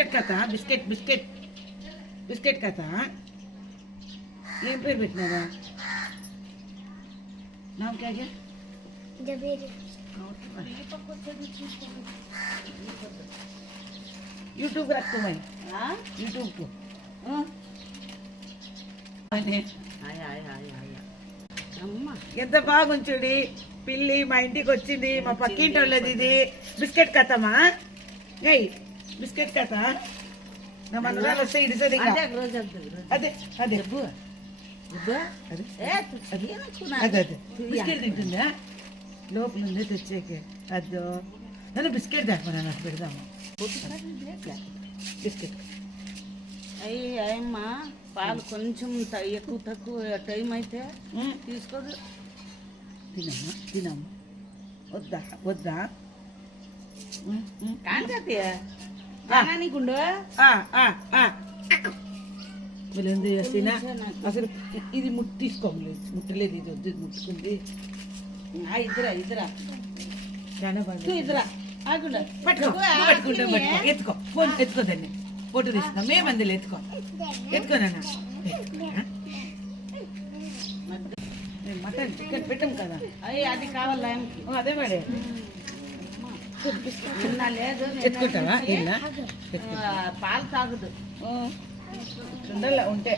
biscuit కథ biscuit biscuit biscuit కథ ఏం పేరు పెట్టినారా नाम क्या क्या यूट्यूब रखो मैं यूट्यूब को ఎంత బాగుంచుడి పిల్లి మా ఇంటికి వచ్చింది మా పక్కింటి వాళ్ళది ఇది బిస్కెట్ కథమా ఏయ్ బిస్కెట్ కథ నా మనరాలు వస్తే ఇది సరిగా అదే అదే అదే బిస్కెట్ తింటుందా లోపల ఉంది తెచ్చేకి అదో నన్ను బిస్కెట్ దాకా నాకు పెడదాము బిస్కెట్ అయ్యమ్మా పాలు కొంచెం ఎక్కువ తక్కువ టైం అయితే తీసుకోదు తినమ్మా తినమ్మా వద్దా వద్దా కానీకుండు వీళ్ళందరూ చేసినా అసలు ఇది తీసుకోలేదు ముట్టలేదు ఇది వద్దు ముట్టుకుంది ఇద్దరా ఇద్దరా చాలా బాగా ఇద్దరా ఆగుండు పట్టుకుంటా ఎత్తుకో ఫోన్ ఎత్తుకోదండి ఫోటో తీసుకున్నాం మేమందులో ఎత్తుకో ఎత్తుకోనన్నా మటన్ చికెన్ పెట్టాం కదా అయ్యి అది కావాలా అదే మేడే లేదు ఎత్తుకుంటావా ఇలా పాలు తాగదు ఉండాల ఉంటే